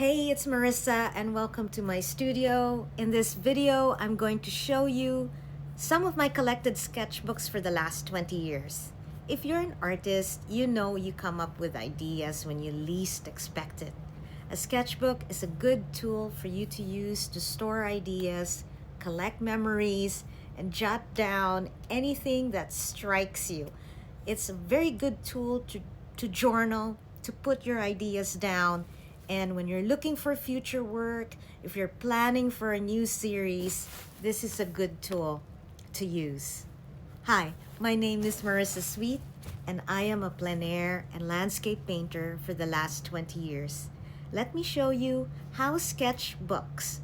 Hey, it's Marissa and welcome to my studio. In this video, I'm going to show you some of my collected sketchbooks for the last 20 years. If you're an artist, you know you come up with ideas when you least expect it. A sketchbook is a good tool for you to use to store ideas, collect memories, and jot down anything that strikes you. It's a very good tool to journal, to put your ideas down, and when you're looking for future work, if you're planning for a new series, this is a good tool to use. Hi, my name is Marissa Sweet, and I am a plein air and landscape painter for the last 20 years. Let me show you how sketchbooks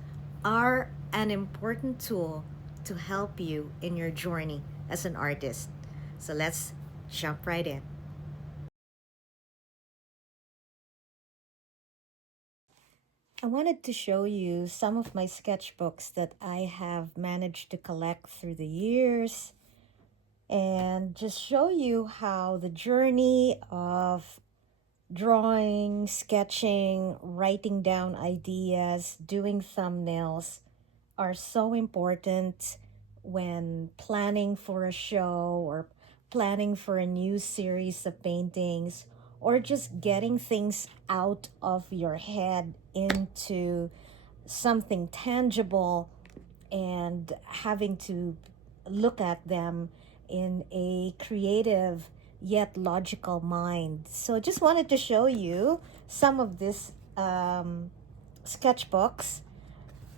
are an important tool to help you in your journey as an artist. So let's jump right in. I wanted to show you some of my sketchbooks that I have managed to collect through the years and just show you how the journey of drawing, sketching, writing down ideas, doing thumbnails are so important when planning for a show or planning for a new series of paintings, or just getting things out of your head into something tangible and having to look at them in a creative yet logical mind. So just wanted to show you some of these sketchbooks.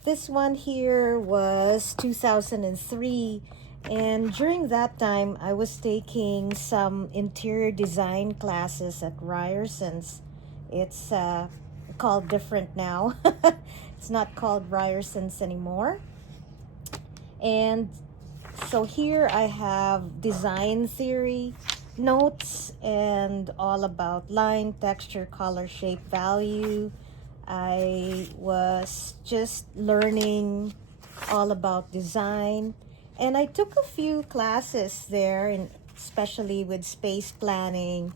This one here was 2003, and during that time I was taking some interior design classes at Ryerson's. It's called different now. It's not called Ryerson's anymore. And so here I have design theory notes and all about line, texture, color, shape, value. I was just learning all about design, and I took a few classes there, especially with space planning,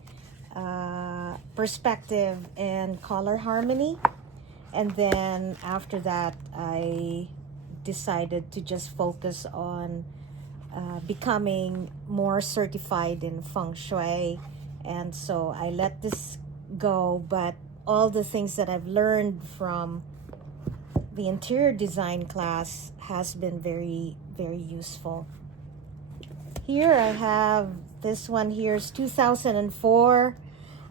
perspective, and color harmony. And then after that, I decided to just focus on becoming more certified in feng shui, and so I let this go. But all the things that I've learned from the interior design class has been very, very useful. Here I have this one. Here's 2004.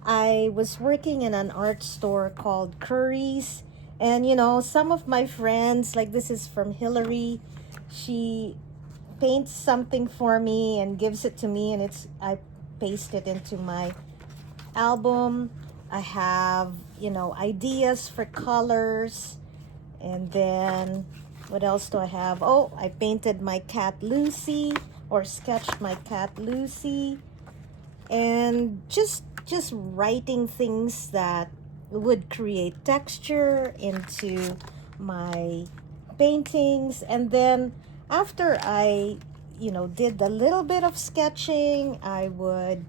I was working in an art store called Curry's, and some of my friends, like this is from Hillary, she paints something for me and gives it to me, and I paste it into my album. I have ideas for colors, and then what else do I have? Oh, I painted my cat Lucy, or sketched my cat Lucy, and just writing things that would create texture into my paintings. And then after I did a little bit of sketching, I would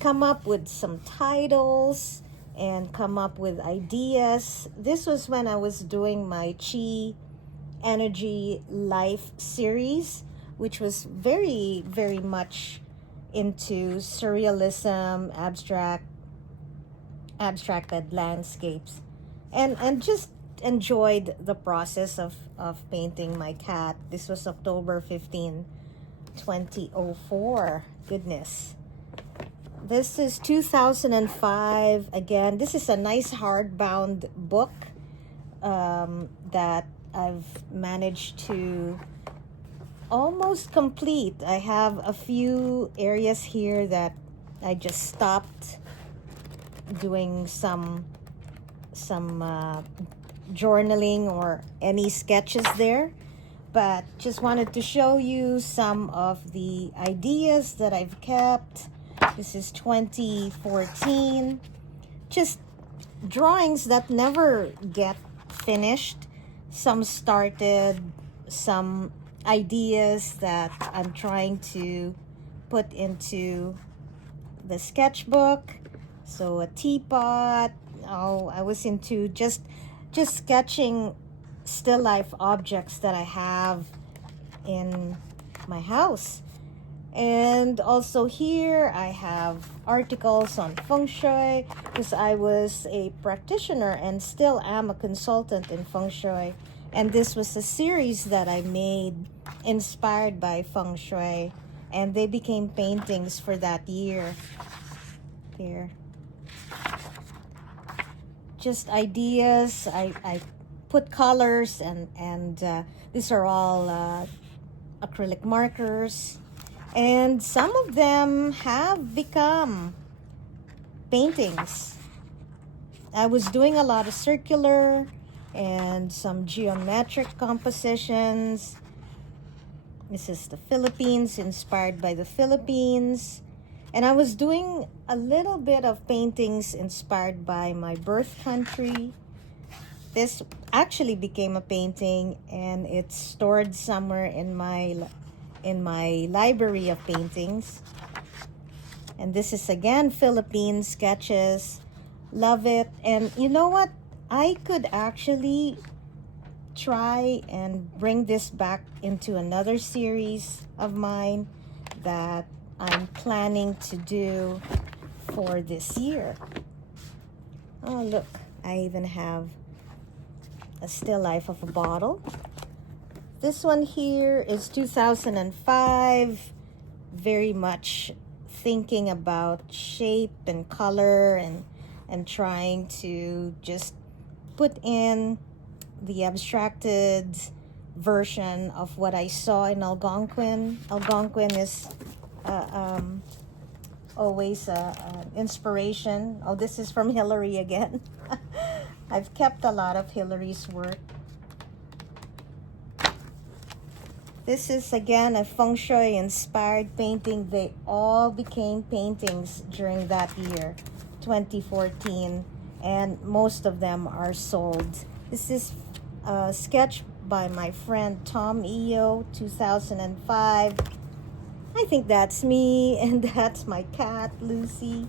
come up with some titles and come up with ideas. This was when I was doing my Chi Energy Life series, which was very, very much into surrealism, abstracted landscapes, and just enjoyed the process of painting my cat. This was October 15, 2004. Goodness. This is 2005. Again, this is a nice hardbound book that I've managed to almost complete. I have a few areas here that I just stopped doing some journaling or any sketches there, but just wanted to show you some of the ideas that I've kept. This is 2014. Just drawings that never get finished. Some started, some ideas that I'm trying to put into the sketchbook. So a teapot. Oh, I was into just just sketching still life objects that I have in my house. And also here I have articles on feng shui, because I was a practitioner and still am a consultant in feng shui. And this was a series that I made inspired by feng shui, and they became paintings for that year. Here, just ideas. I put colors, and these are all acrylic markers, and some of them have become paintings. I was doing a lot of circular and some geometric compositions. This is the Philippines, inspired by the Philippines. And I was doing a little bit of paintings inspired by my birth country. This actually became a painting, and it's stored somewhere in my library of paintings. And this is again Philippine sketches. Love it. And you know what? I could actually try and bring this back into another series of mine that I'm planning to do for this year. Oh, look, I even have a still life of a bottle. This one here is 2005, very much thinking about shape and color, and trying to just put in the abstracted version of what I saw in Algonquin. Algonquin is always an inspiration. Oh, this is from Hillary again. I've kept a lot of Hillary's work. This is again a feng shui inspired painting. They all became paintings during that year, 2014, and most of them are sold. This is a sketch by my friend Tom Eo, 2005. I think that's me, and that's my cat, Lucy.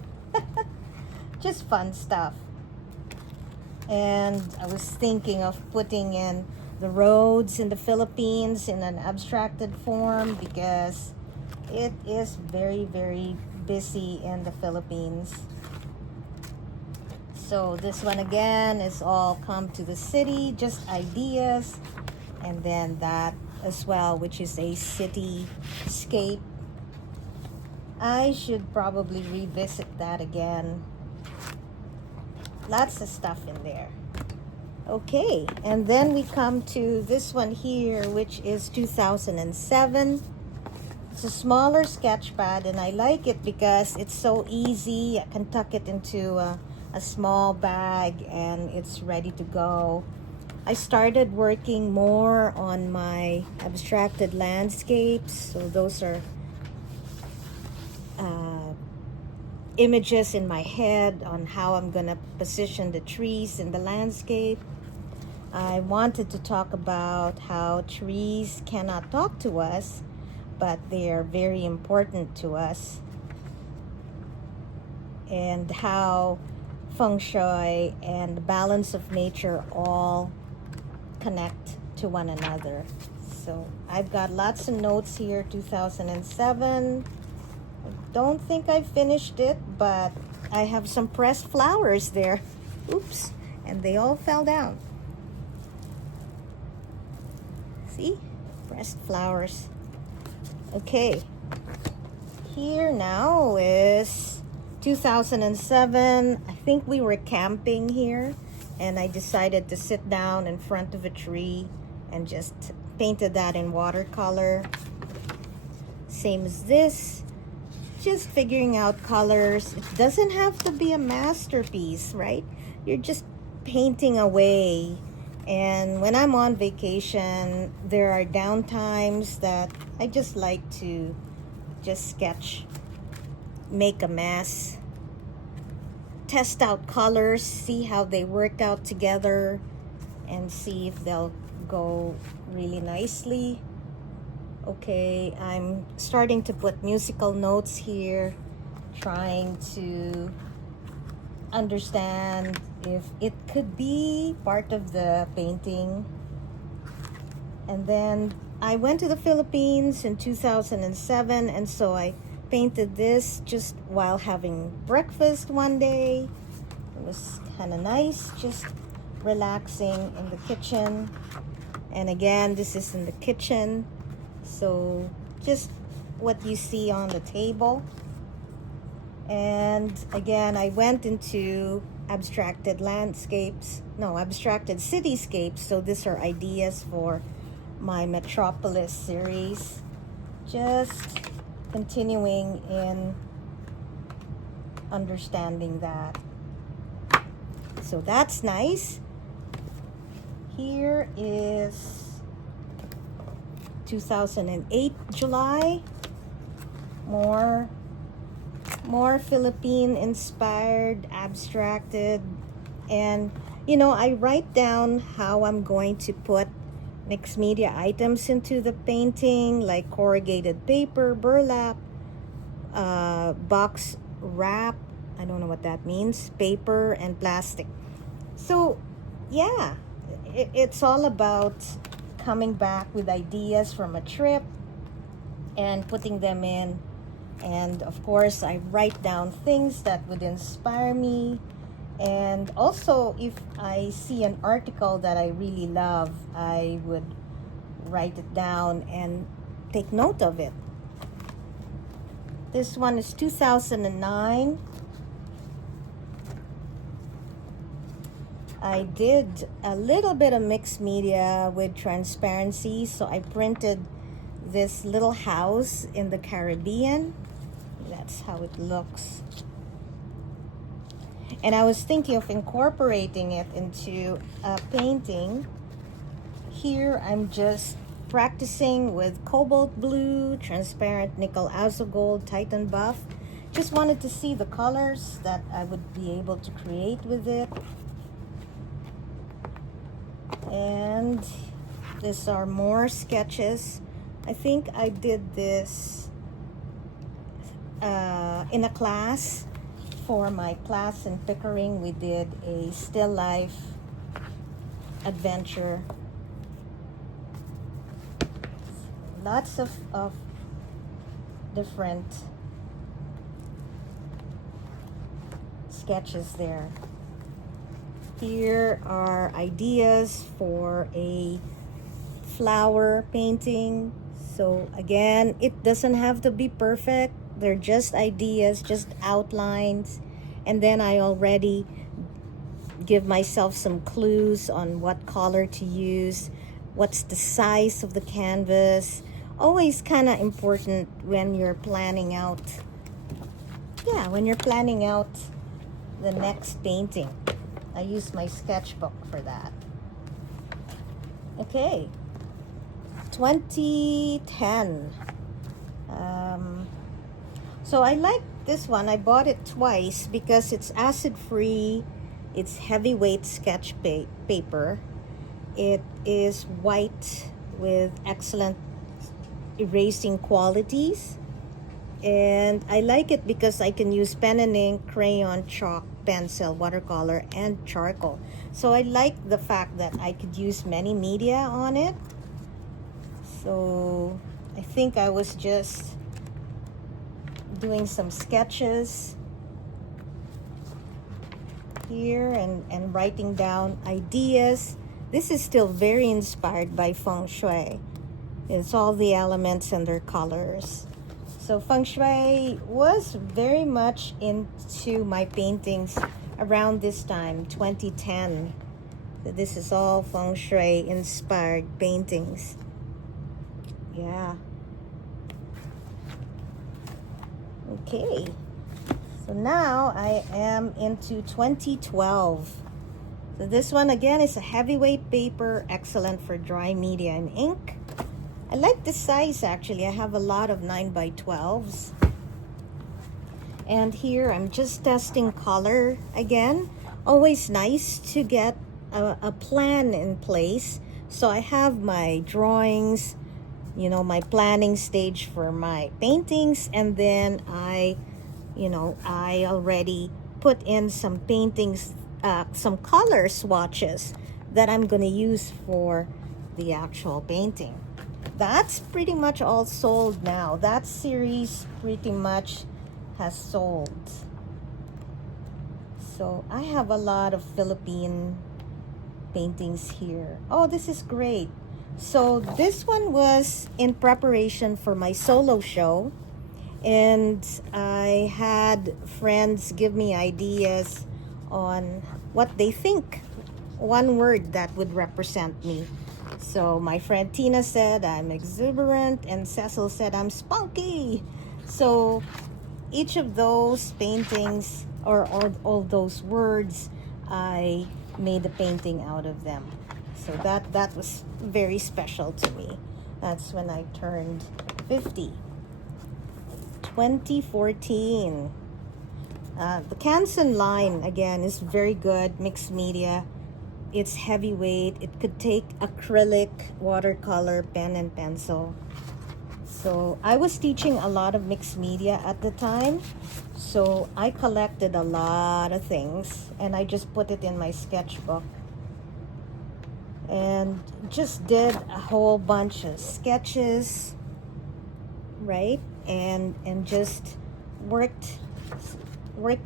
Just fun stuff. And I was thinking of putting in the roads in the Philippines in an abstracted form, because it is very, very busy in the Philippines. So this one again is all come to the city, just ideas. And then that as well, which is a cityscape. I should probably revisit that again. Lots of stuff in there. Okay, and then we come to this one here, which is 2007. It's a smaller sketch pad, and I like it because it's so easy. I can tuck it into a small bag and it's ready to go. I started working more on my abstracted landscapes. So those are images in my head on how I'm gonna position the trees in the landscape. I wanted to talk about how trees cannot talk to us, but they are very important to us, and how feng shui and the balance of nature all connect to one another. So I've got lots of notes here. 2007. I don't think I finished it, but I have some pressed flowers there. Oops, and they all fell down. See? Pressed flowers. Okay. Here now is 2007. I think we were camping here, and I decided to sit down in front of a tree and just painted that in watercolor. Same as this. Just figuring out colors. It doesn't have to be a masterpiece, right? You're just painting away. And when I'm on vacation, there are downtimes that I just like to just sketch, make a mess, test out colors, see how they work out together, and see if they'll go really nicely. Okay, I'm starting to put musical notes here, trying to understand if it could be part of the painting. And then I went to the Philippines in 2007, and so I painted this just while having breakfast one day. It was kind of nice, just relaxing in the kitchen. And again, this is in the kitchen, so just what you see on the table. And again, I went into abstracted cityscapes. So these are ideas for my Metropolis series. Just continuing in understanding that. So that's nice. Here is 2008 July. More Philippine inspired, abstracted. And I write down how I'm going to put mixed media items into the painting, like corrugated paper, burlap, box wrap, I don't know what that means, paper and plastic. So yeah, it's all about coming back with ideas from a trip and putting them in. And of course, I write down things that would inspire me. And also, if I see an article that I really love, I would write it down and take note of it. This one is 2009. I did a little bit of mixed media with transparency. So I printed this little house in the Caribbean. That's how it looks. And I was thinking of incorporating it into a painting. Here I'm just practicing with cobalt blue, transparent nickel azo gold, Titan buff. Just wanted to see the colors that I would be able to create with it. And these are more sketches. I think I did this in a class. For my class in Pickering, we did a still life adventure. Lots of different sketches there. Here are ideas for a flower painting. So again, it doesn't have to be perfect. They're just ideas, just outlines. And then I already give myself some clues on what color to use, what's the size of the canvas. Always kind of important when you're planning out, when you're planning out the next painting. I use my sketchbook for that. Okay, 2010. So I like this one. I bought it twice because it's acid-free. It's heavyweight sketch paper. It is white with excellent erasing qualities. And I like it because I can use pen and ink, crayon, chalk, pencil, watercolor, and charcoal. So I like the fact that I could use many media on it. So I think I was just doing some sketches here and writing down ideas. This is still very inspired by feng shui. It's all the elements and their colors. So feng shui was very much into my paintings around this time, 2010. So this is all feng shui inspired paintings. Yeah. Okay. So now I am into 2012. So this one again is a heavyweight paper, excellent for dry media and ink. I like the size actually. I have a lot of 9x12s. And here I'm just testing color again. Always nice to get a plan in place. So I have my drawings, my planning stage for my paintings, and then I already put in some paintings some color swatches that I'm gonna use for the actual painting. That's pretty much all sold now. That series pretty much has sold. So I have a lot of Philippine paintings here. Oh, this is great. So this one was in preparation for my solo show, and I had friends give me ideas on what they think one word that would represent me. So my friend Tina said I'm exuberant, and Cecil said I'm spunky. So each of those paintings, or all those words, I made a painting out of them. So that was very special to me. That's when I turned 50. 2014. The Canson line, again, is very good, mixed media. It's heavyweight. It could take acrylic, watercolor, pen, and pencil. So I was teaching a lot of mixed media at the time. So I collected a lot of things, and I just put it in my sketchbook. And just did a whole bunch of sketches, right? And just worked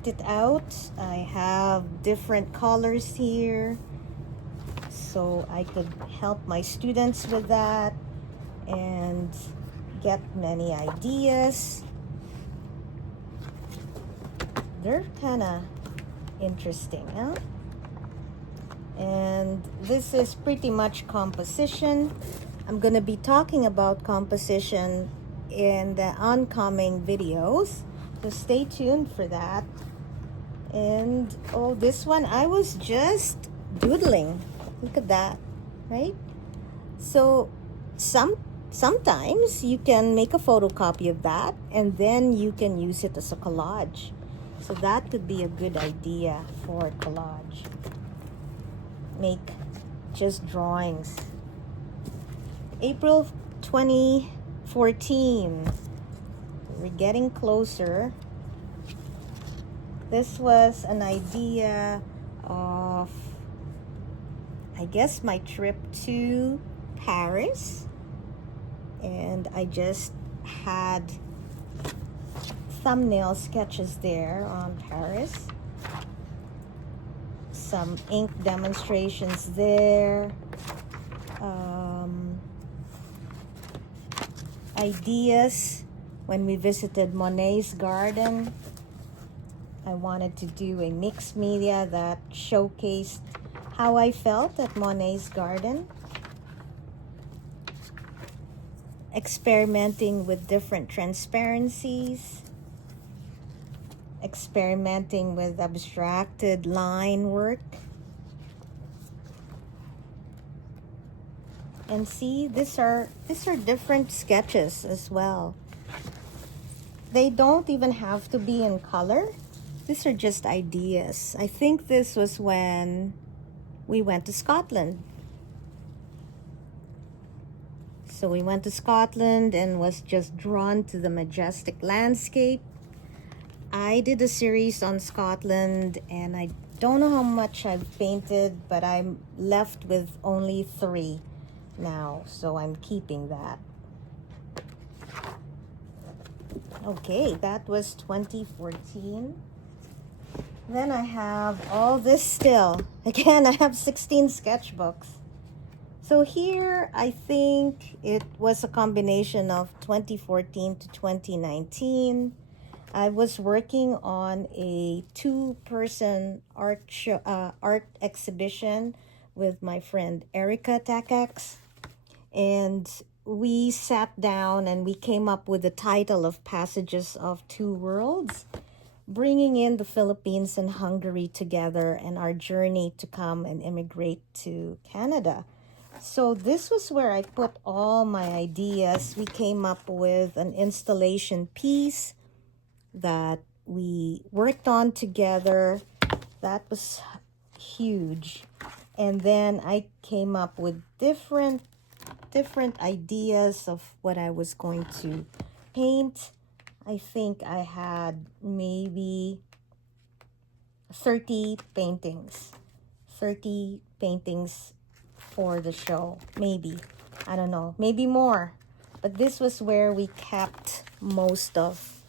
it out. I have different colors here, so I could help my students with that and get many ideas. They're kind of interesting, huh? And this is pretty much composition. I'm gonna be talking about composition in the oncoming videos, so stay tuned for that. And oh, this one I was just doodling. Look at that, right? So sometimes you can make a photocopy of that, and then you can use it as a collage. So that could be a good idea for collage. Make just drawings. April 2014. We're getting closer. This was an idea of, I guess, my trip to Paris. And I just had thumbnail sketches there on Paris. Some ink demonstrations there. Ideas when we visited Monet's garden. I wanted to do a mixed media that showcased how I felt at Monet's garden. Experimenting with different transparencies. Experimenting with abstracted line work. And see, these are different sketches as well. They don't even have to be in color. These are just ideas. I think this was when we went to Scotland. So we went to Scotland and was just drawn to the majestic landscape. I did a series on Scotland, and I don't know how much I've painted, but I'm left with only 3 now, so I'm keeping that. Okay, that was 2014. Then I have all this still. Again, I have 16 sketchbooks. So here, I think it was a combination of 2014 to 2019. I was working on a 2-person art exhibition with my friend Erica Takax. And we sat down and we came up with the title of Passages of Two Worlds, bringing in the Philippines and Hungary together and our journey to come and immigrate to Canada. So this was where I put all my ideas. We came up with an installation piece that we worked on together. That was huge. And then I came up with different ideas of what I was going to paint. I think I had maybe 30 paintings. 30 paintings for the show, maybe. I don't know, maybe more. But this was where we kept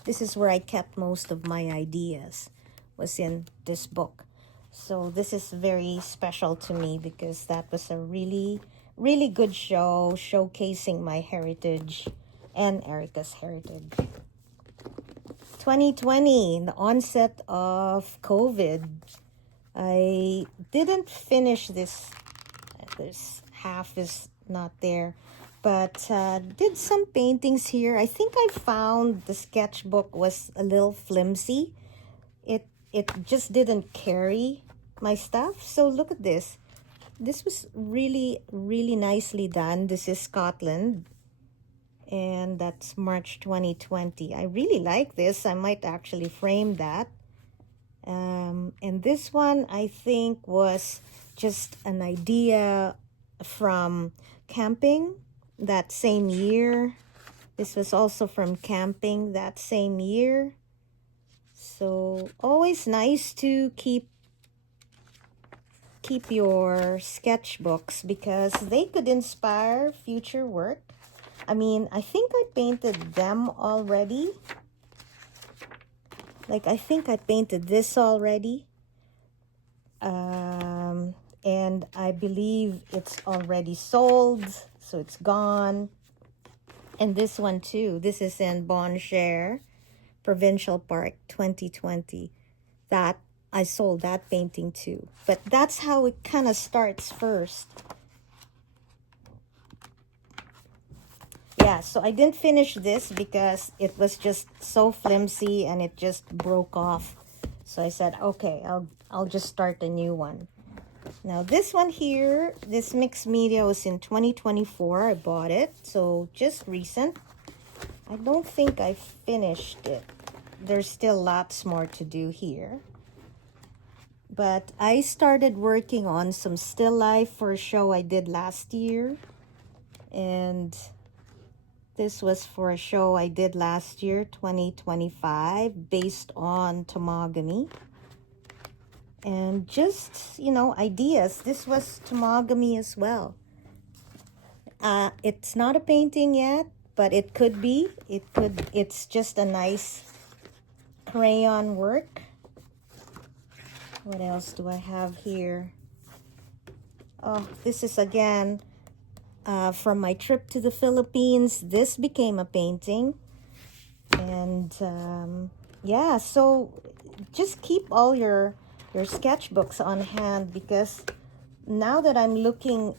this is where I kept most of my ideas, was in this book. So this is very special to me because that was a really, really good show showcasing my heritage and Erica's heritage. 2020, the onset of COVID. I didn't finish this. This half is not there, but did some paintings here. I think I found the sketchbook was a little flimsy. It just didn't carry my stuff. So look at this. This was really, really nicely done. This is Scotland, and that's March 2020. I really like this. I might actually frame that. And this one, I think, was just an idea from camping that same year. This was also from camping that same year. So always nice to keep your sketchbooks because they could inspire future work. I mean, I think I painted them already. Like, I think I painted this already. And I believe it's already sold, so it's gone. And this one too. This is in Bon Cher, Provincial Park, 2020. That, I sold that painting too. But that's how it kind of starts first. Yeah, so I didn't finish this because it was just so flimsy and it just broke off. So I said, okay, I'll just start a new one. Now this one here, this mixed media was in 2024. I bought it, so just recent. I don't think I finished it. There's still lots more to do here. But I started working on some still life for a show I did last year. And this was for a show I did last year, 2025, based on tomogamy. And just, you know, ideas. This was tomogamy as well. It's not a painting yet, but it could be. It's just a nice crayon work. What else do I have here? Oh, this is again from my trip to the Philippines. This became a painting. And yeah, so just keep all your sketchbooks on hand because now that I'm looking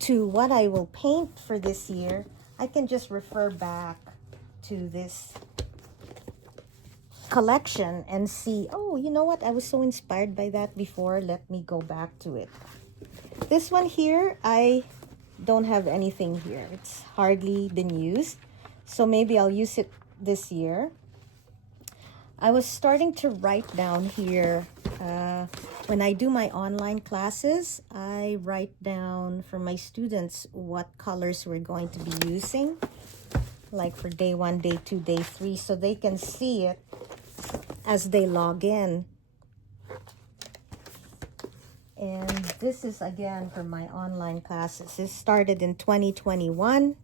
to what I will paint for this year, I can just refer back to this collection and see, oh, you know what? I was so inspired by that before. Let me go back to it. This one here, I don't have anything here. It's hardly been used. So maybe I'll use it this year. I was starting to write down here. When I do my online classes, I write down for my students what colors we're going to be using. Like for day 1, day 2, day 3, so they can see it as they log in. And this is again for my online classes. This started in 2021.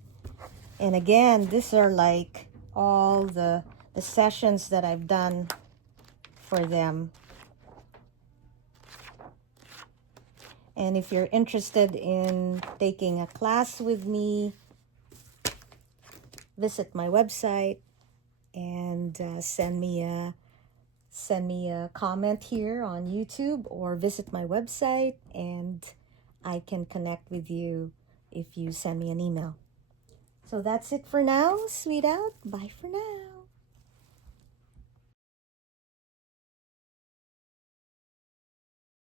And again, these are like all the sessions that I've done for them. And if you're interested in taking a class with me, visit my website and send me a comment here on YouTube or visit my website and I can connect with you if you send me an email. So that's it for now, sweetheart. Bye for now.